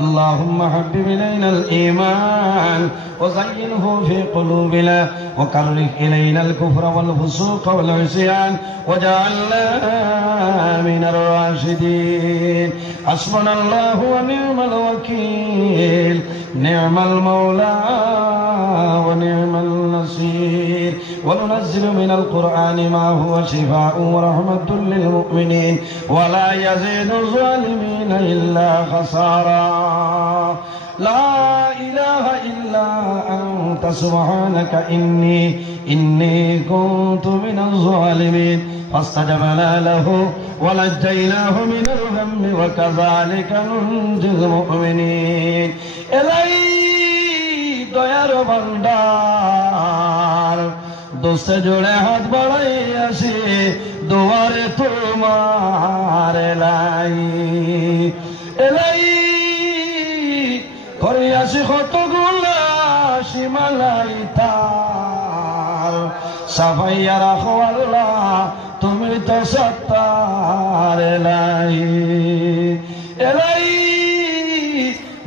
اللهم حبب إلينا الإيمان وزينه في قلوبنا وكره إلينا الكفر والفسوق والعصيان واجعلنا من الراشدين. حسبنا الله ونعم الوكيل، نعم المولى ونعم النصير. وننزل من القرآن ما هو شفاء ورحمة للمؤمنين ولا يزيد الظالمين إلا خسارا. لا إله إلا أنت سبحانك إني كنت من الظالمين. فاستجبنا له ونجيناه من الغم وكذلك ننجي المؤمنين. إلهي দয়ার ভান্ডার, দোস্তে জোড়ে হাত বাড়াই আসি দুয়ারে তোমার। এলাই করে আসি কতগুলা সীমালাই তার, সাফাইয়া রাখো আল্লাহ তুমি তো সত্তার। এলাই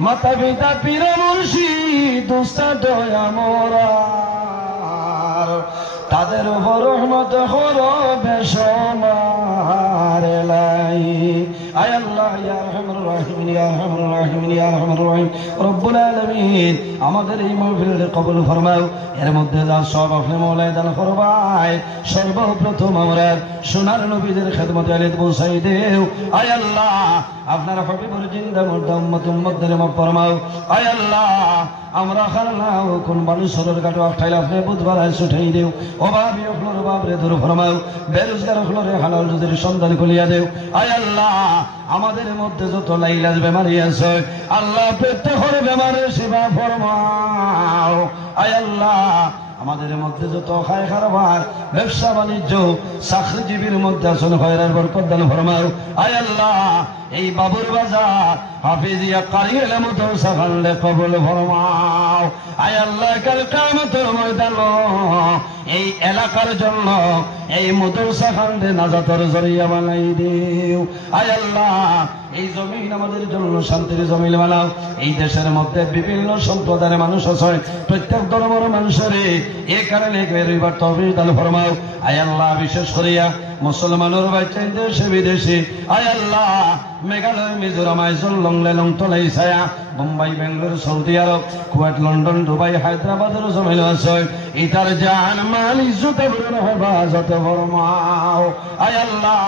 মাতা পিতা পীর মুর্শিদ উস্তাদ দয়া মোরার, তাদের উপর রহমত করো বেশমার। আয় আল্লাহ ইয়া আরহামার রাহিমিন, ইয়া আরহামার রাহিমিন, ইয়া আরহামার রাহিম রব্বুল আলামিন, আমাদের এই মাহফিলকে কবুল ফরমাও। এর মধ্যে যা সব আপনি মওলাই দান ফরমায়, সর্বপ্রথম আমরা সোনার নবীদের খেদমতে আলিত পৌঁছাই দেও। আয় আল্লাহ আপনার হাবিবুর জিন্দা মুর্দা উম্মতদের মাফ ফরমাও। আয় আল্লাহ আমরা খালনাও কোন বালু সরর কাটো আঠাইলে আপনি বুধবার আয় ছুটাই দেও। অভাবী অফলোর বাবরে দূর ফরমাও, বেরোজগার অফলোরে হালাল রুজির সন্ধান খুলিয়া দেও। আয় আল্লাহ আমাদের মধ্যে যত লাইলাজ বেমারি আছে আল্লাহ প্রত্যেকের বেমারের সেবা ফরমাও। আয় আল্লাহ আমাদের মধ্যে যত খায় খারবার ব্যবসা বাণিজ্য চাকরিজীবীর মধ্যে আসন খয়রার বরকত দান ফরমাও। আয় আল্লাহ এই বাবুর বাজার হাফিজিয়া কারিয়েল মতো সাফালে কবুল ফরমাও। আয় আল্লাহ কাল কিয়ামতের ময়দান এই এলাকার জন্য এই মাদ্রাসা খান্ডে নাজাতের জরিয়া বানাই দিও। আয় আল্লাহ এই জমিন আমাদের জন্য শান্তির জমিন বানাও। এই দেশের মধ্যে বিভিন্ন সম্প্রদায়ের মানুষ আছে, প্রত্যেক ধর্মের মানুষের এই কারণে রইবার তৌফিক দান ফরমাও। আয় আল্লাহ বিশেষ করিয়া মুসলমানের বাচ্চা দেশে বিদেশে, আয় আল্লাহ মেঘালয় মিজোরাম আইজল লংলেলং তলাই ছায়া Bombay Bengaluru Saudi Arab Kuwait London Dubai হায়দ্রাবাদের জমিন আছে, ইতার জান মাল ইজ্জত হেফাজত ফরমাও। আয় আল্লাহ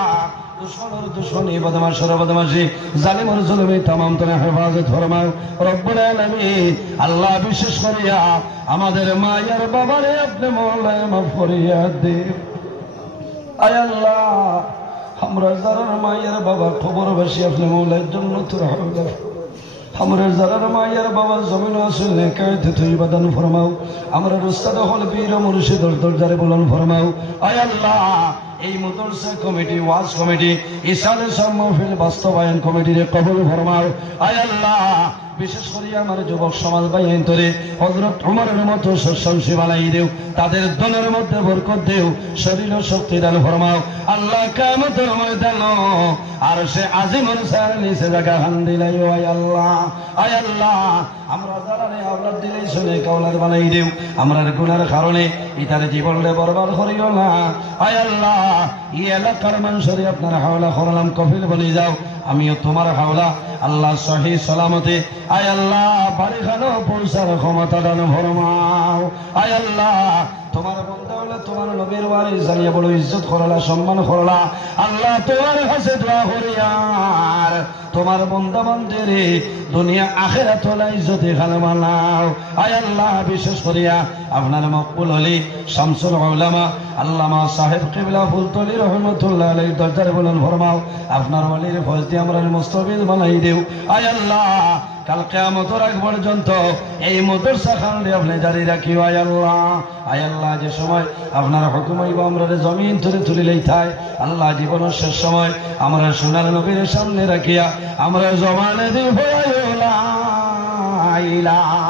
দুশ্মনের দুশ্মনী বদমাশের বদমাশি জালিমের জুলুমি তামাম তরে হেফাজত ফরমাও রব্বুল আলামিন। আল্লাহ বিশেষ করিয়া আমাদের মায়ের বাবারে আপনি মওলায় মাফ করিয়া দিও। আয় আল্লাহ আমরা যারা মায়ের বাবা খবরবাসী আপনি মওলার জন্য তোর হাওলা, আমরা যারা মায়ের বাবা জমিন আসল নেকায়তে তৈবা দান ফরমাও। আমরা উস্তাদ হল পীর মুর্শিদর দরজারে বুলন্দ ফরমাও। আয় আল্লাহ এই মাদ্রাসা কমিটি, ওয়াজ কমিটি, ইসালে সব মাহফিল বাস্তবায়ন কমিটির কবুল ফরমাও। আয় আল্লাহ বিশেষ করে আমার যুবক সমাজ বাইন তোরে হযরত ওমরের মতো সুশাসী বানাই দেও, তাদের দলের মধ্যে বরকত দেও, শরীর ও শক্তি দান ফরমাও। আল্লাহ কিয়ামতের ময়দান আর সে আজিমুল সার নিচে জায়গা হান দিলাইও। আয় আল্লাহ, আয় আল্লাহ আমরা যারা আওলাদ দিলেই শুনে কাওলাদ বানাই দেও, আমরার গুনার কারণে ইতার জীবনকে বরবাদ করিও না। আয় আল্লাহ এই এলাকার মানুষের আপনার হাওলা করলাম কফিল বনে যাও, আমিও তোমার হাওলা আল্লাহ সহি সালামতে আয় আল্লাহ বাড়ি খানো পৌঁছার ক্ষমতা দান ফরমাও। আয় আল্লাহ তোমার বন্ধা হলে তোমার নবীর বাড়ি জানিয়ে বড় ইজ্জত করলা, সম্মান করলা। আল্লাহ তোমার কাছে দোয়া করি আর তোমার বন্ধা বান্ধের দুনিয়া আখিরাত হলে ইজ্জতে খালে বানাও। আয় আল্লাহ বিশেষ করিয়া আপনার মকবুল হলি শামসুল উলামা আল্লামা সাহেব কিবলা ফুলতলি রহমতুল্লাহ আলাইহি দরজারে বুলন্দ ফরমাও। আপনার ওয়ালির ফয়জ দিয়ে আমরা মুস্তাফিজ বানাই দেও। আয় আল্লাহ কাল কিয়ামতের আগ পর্যন্ত এই মাদ্রাসা খান্ডে আপনি জারি রাখিও। আয় আল্লাহ, আয় আল্লাহ যে সময় আপনার হুকুম হইব আমরা জমিন তুলে তুলিলেই থাই আল্লাহ জীবনের শেষ সময় আমরা সোনার নবীর সামনে রাখিয়া আমরা জবানে দিব লা ইলাহা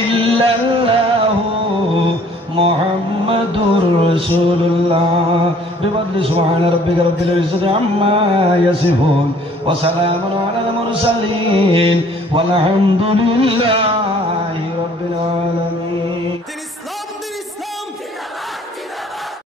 ইল্লাল্লাহু মুহাম্মাদুর রাসূলুল্লাহ। বিফadli সুবহান রাব্বিকা রাব্বিল ইজ্জাতি আম্মা ইয়াসিফুন ওয়া সালামুন আলাল মুরসালিন ওয়ালহামদুলিল্লাহি